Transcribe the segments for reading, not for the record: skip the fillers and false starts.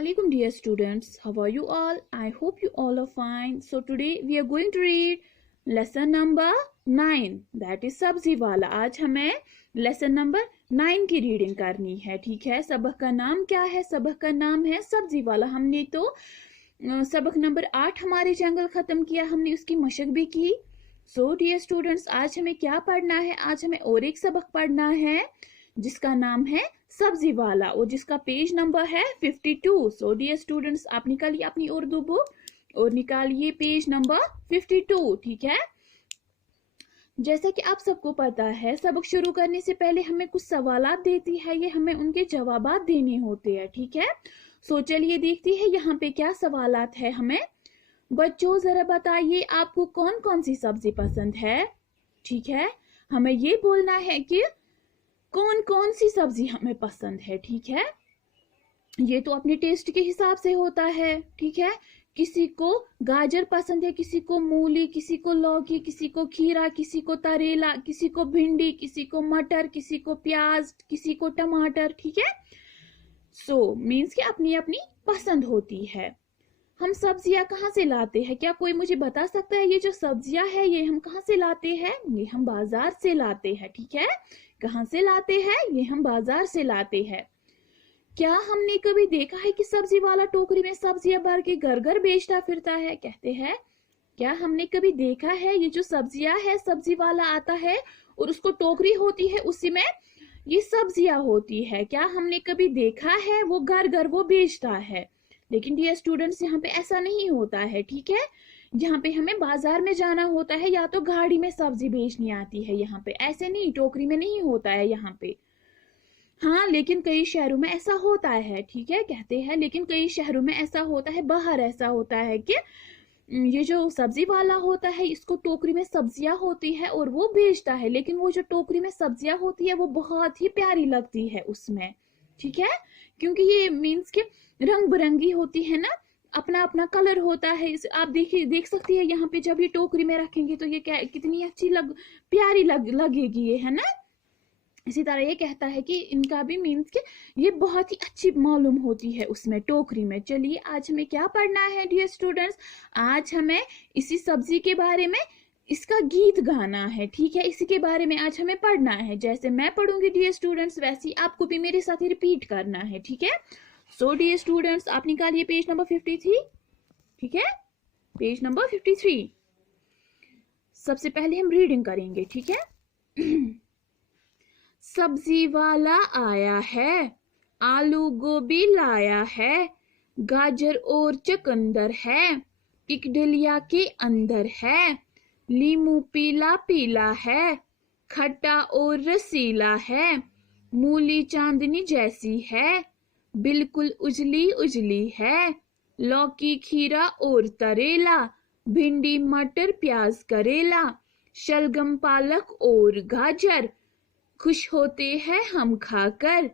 Assalamualaikum dear students, how are you all? I hope you all are fine. So today we are going to read lesson number 9, that is सब्जी वाला. आज हमें lesson number 9 की reading करनी है. ठीक है, सबक का नाम क्या है? सबक का नाम है सब्जी वाला. हमने तो सबक नंबर 8 हमारे चैनल खत्म किया, हमने उसकी मशक भी की. सो डियर स्टूडेंट्स, आज हमें क्या पढ़ना है? आज हमें और एक सबक पढ़ना है जिसका नाम है सब्जी वाला और जिसका पेज नंबर है 52. सो डियर स्टूडेंट्स, आप निकालिए अपनी उर्दू बुक और निकालिए पेज नंबर 52. ठीक है, जैसा कि आप सबको पता है, सबक शुरू करने से पहले हमें कुछ सवालात देती है, ये हमें उनके जवाबात देने होते हैं. ठीक है, सो चलिए देखते हैं यहाँ पे क्या सवालात है हमें. बच्चों जरा बताइए आपको कौन कौन सी सब्जी पसंद है. ठीक है, हमें ये बोलना है कि कौन कौन सी सब्जी हमें पसंद है. ठीक है, ये तो अपने टेस्ट के हिसाब से होता है. ठीक है, किसी को गाजर पसंद है, किसी को मूली, किसी को लौकी, किसी को खीरा, किसी को तरेला, किसी को भिंडी, किसी को मटर, किसी को प्याज, किसी को टमाटर. ठीक है, सो मीन्स कि अपनी अपनी पसंद होती है. हम सब्जियां कहाँ से लाते हैं? क्या कोई मुझे बता सकता है? ये जो सब्जियां है ये हम कहाँ से लाते हैं? ये हम बाजार से लाते हैं. ठीक है, कहाँ से लाते हैं? ये हम बाजार से लाते हैं. क्या हमने कभी देखा है कि सब्जी वाला टोकरी में सब्जियां भर के घर घर बेचता फिरता है? कहते हैं, क्या हमने कभी देखा है ये जो सब्जियां है, सब्जी वाला आता है और उसको टोकरी होती है, उसी में ये सब्जियां होती है. क्या हमने कभी देखा है वो घर घर वो बेचता है? लेकिन डियर स्टूडेंट्स, यहाँ पे ऐसा नहीं होता है. ठीक है, यहाँ पे हमें बाजार में जाना होता है या तो गाड़ी में सब्जी बेचनी आती है. यहाँ पे ऐसे नहीं, टोकरी में नहीं होता है यहाँ पे. हाँ, लेकिन कई शहरों में ऐसा होता है. ठीक है, कहते हैं लेकिन कई शहरों में ऐसा होता है, बाहर ऐसा होता है कि ये जो सब्जी वाला होता है इसको टोकरी में सब्जियां होती है और वो बेचता है. लेकिन वो जो टोकरी में सब्जियां होती है वो बहुत ही प्यारी लगती है उसमें. ठीक है, क्योंकि ये मीन्स के रंग बिरंगी होती है ना, अपना अपना कलर होता है. आप देखिए, देख सकती है यहाँ पे जब ये टोकरी में रखेंगे तो ये कितनी अच्छी प्यारी लगेगी ये, है ना. इसी तरह ये कहता है कि इनका भी मीन्स के ये बहुत ही अच्छी मालूम होती है उसमें टोकरी में. चलिए आज हमें क्या पढ़ना है डियर स्टूडेंट्स? आज हमें इसी सब्जी के बारे में इसका गीत गाना है. ठीक है, इसी के बारे में आज हमें पढ़ना है. जैसे मैं पढ़ूंगी डियर स्टूडेंट्स वैसे ही आपको भी मेरे साथ ही रिपीट करना है. ठीक है, सो डियर स्टूडेंट्स, आप निकालिए पेज नंबर 53. ठीक है, पेज नंबर 53. सबसे पहले हम रीडिंग करेंगे. ठीक है. सब्जी वाला आया है, आलू गोभी लाया है, गाजर और चुकंदर है, एक डलिया के अंदर है, नींबू पीला पीला है, खट्टा और रसीला है, मूली चांदनी जैसी है, बिल्कुल उजली उजली है, लौकी खीरा और तरेला, भिंडी मटर प्याज करेला, शलगम पालक और गाजर, खुश होते हैं हम खाकर,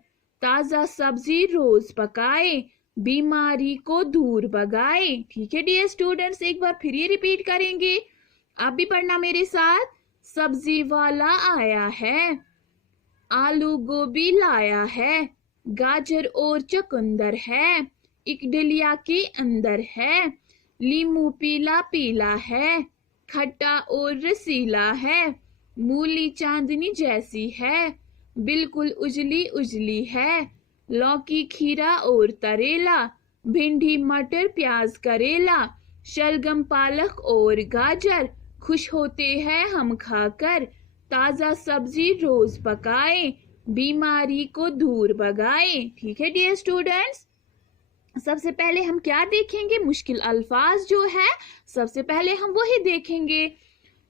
ताजा सब्जी रोज पकाए, बीमारी को दूर भगाए. ठीक है डियर स्टूडेंट्स, एक बार फिर ये रिपीट करेंगे, आप भी पढ़ना मेरे साथ. सब्जी वाला आया है, आलू गोभी लाया है, गाजर और चुकंदर है, एक डलिया के अंदर है, नींबू पीला पीला है, खट्टा और रसीला है, मूली चांदनी जैसी है, बिल्कुल उजली उजली है, लौकी खीरा और तरेला, भिंडी मटर प्याज करेला, शलगम पालक और गाजर, खुश होते हैं हम खाकर, ताजा सब्जी रोज पकाए, बीमारी को दूर भगाए. ठीक है डियर स्टूडेंट्स, सबसे पहले हम क्या देखेंगे? मुश्किल अल्फाज जो है सबसे पहले हम वही देखेंगे.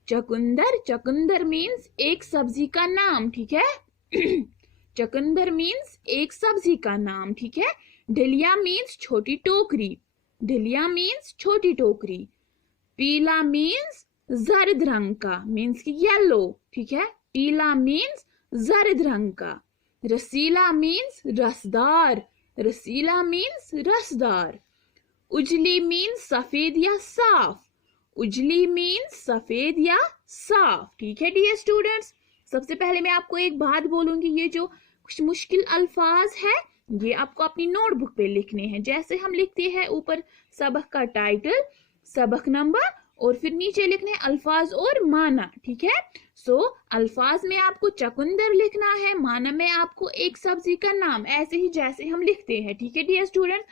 चुकंदर, चुकंदर मीन्स एक सब्जी का नाम. ठीक है, चुकंदर मीन्स एक सब्जी का नाम. ठीक है, डलिया मीन्स छोटी टोकरी, डलिया मीन्स छोटी टोकरी, पीला मीन्स जर्द रंग का, मीन्स की येलो. ठीक है, पीला मीन्स जर्द रंग का, रसीला मीन्स रसदार, रसीला मीन्स रसदार, उजली मीन्स सफेद या साफ, उजली मीन्स सफेद या साफ. ठीक है डियर स्टूडेंट्स, सबसे पहले मैं आपको एक बात बोलूंगी, ये जो कुछ मुश्किल अल्फाज है ये आपको अपनी नोटबुक पे लिखने हैं। जैसे हम लिखते हैं ऊपर सबक का टाइटल, सबक नंबर और फिर नीचे लिखने हैं अल्फाज और माना। ठीक है, सो अल्फाज में आपको चकुंदर लिखना है, माना में आपको एक सब्जी का नाम, ऐसे ही जैसे हम लिखते हैं। ठीक है डियर स्टूडेंट,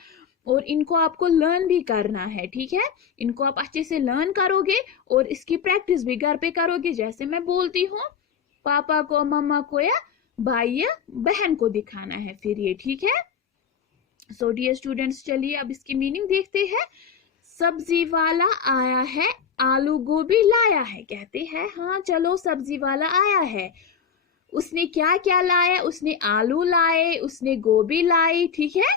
और इनको आपको लर्न भी करना है। ठीक है, इनको आप अच्छे से लर्न करोगे और इसकी प्रैक्टिस भी घर पे करोगे। जैसे मैं बोलती हूँ, पापा को, मम्मा को या भाई या बहन को दिखाना है फिर ये। ठीक है, सो डियर स्टूडेंट्स चलिए अब इसकी मीनिंग देखते हैं। सब्जी वाला आया है, आलू गोभी लाया है। कहते हैं हाँ चलो सब्जी वाला आया है, उसने क्या क्या लाया, उसने आलू लाए, उसने गोभी लाई। ठीक है,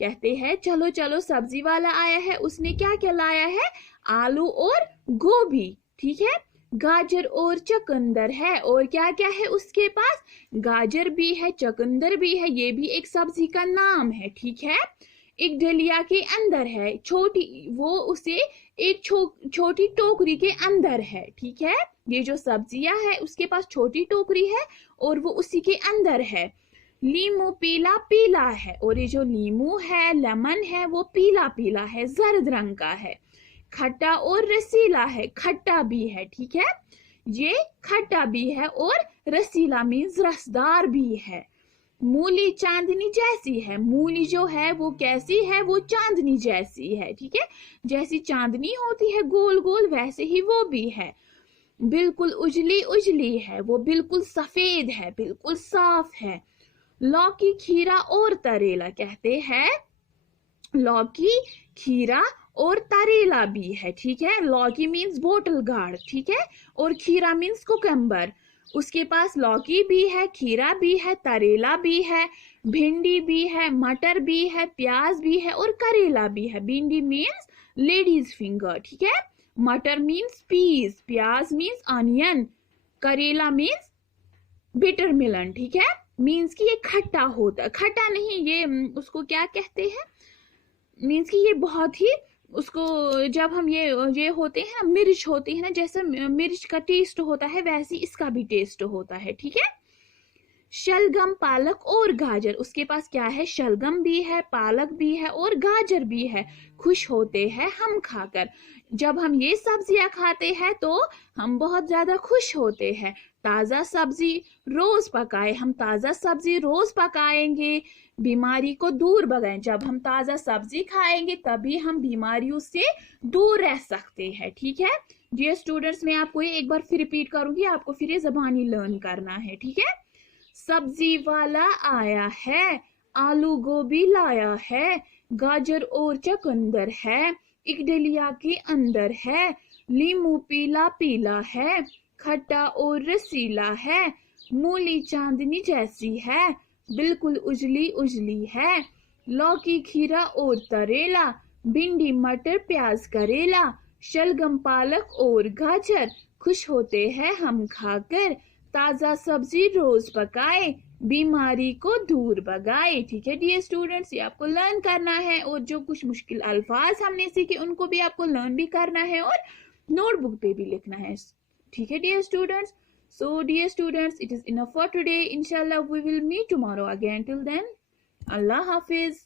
कहते हैं चलो चलो सब्जी वाला आया है, उसने क्या क्या लाया है, आलू और गोभी। ठीक है, गाजर और चुकंदर है, और क्या क्या है उसके पास, गाजर भी है, चुकंदर भी है, ये भी एक सब्जी का नाम है। ठीक है, एक डलिया के अंदर है, छोटी, वो उसे एक छोटी टोकरी के अंदर है। ठीक है, ये जो सब्जियां है उसके पास छोटी टोकरी है और वो उसी के अंदर है। लीमू पीला पीला है, और ये जो लीमू है, लेमन है, वो पीला पीला है, जर्द रंग का है। खट्टा और रसीला है, खट्टा भी है। ठीक है, ये खट्टा भी है और रसीला मीन्स रसदार भी है। मूली चांदनी जैसी है, मूली जो है वो कैसी है, वो चांदनी जैसी है। ठीक है, जैसी चांदनी होती है गोल गोल, वैसे ही वो भी है। बिल्कुल उजली उजली है, वो बिल्कुल सफेद है, बिल्कुल साफ है। लौकी खीरा और तरेला, कहते हैं लौकी खीरा और तरेला भी है। ठीक है, लौकी मीन्स बोतल गार्ड। ठीक है, और खीरा मीन्स कुकम्बर। उसके पास लौकी भी है, खीरा भी है, तरेला भी है, भिंडी भी है, मटर भी है, प्याज भी है और करेला भी है। भिंडी मीन्स लेडीज फिंगर। ठीक है, मटर मीन्स पीस, प्याज मीन्स अनियन, करेला मीन्स बिटर मिलन। ठीक है, मीन्स कि ये खट्टा होता, खट्टा नहीं, ये उसको क्या कहते हैं, मीन्स कि ये बहुत ही, उसको जब हम ये होते हैं ना, मिर्च होती है ना, जैसे मिर्च का टेस्ट होता है वैसे इसका भी टेस्ट होता है। ठीक है, शलगम पालक और गाजर, उसके पास क्या है, शलगम भी है, पालक भी है और गाजर भी है। खुश होते हैं हम खाकर, जब हम ये सब्जियां खाते हैं तो हम बहुत ज्यादा खुश होते हैं। ताजा सब्जी रोज पकाए, हम ताजा सब्जी रोज पकाएंगे, बीमारी को दूर भगाएं। जब हम ताजा सब्जी खाएंगे तभी हम बीमारियों से दूर रह सकते हैं। ठीक है डियर स्टूडेंट्स, मैं आपको ये एक बार फिर रिपीट करूंगी, आपको फिर ये जबानी लर्न करना है। ठीक है, सब्जी वाला आया है, आलू गोभी लाया है, गाजर और चुकंदर है, एक डलिया के अंदर है, लीमू पीला पीला है, खट्टा और रसीला है, मूली चांदनी जैसी है, बिल्कुल उजली उजली है, लौकी खीरा और तरेला, भिंडी मटर प्याज करेला, शलगम पालक और गाजर, खुश होते हैं हम खाकर, ताजा सब्जी रोज पकाए, बीमारी को दूर भगाए। ठीक है डियर स्टूडेंट्स, ये आपको लर्न करना है, और जो कुछ मुश्किल अल्फाज हमने सीखे उनको भी आपको लर्न भी करना है और नोटबुक पे भी लिखना है। ठीक है dear students, so dear students, it is enough for today. Inshallah we will meet tomorrow again. Till then, Allah Hafiz.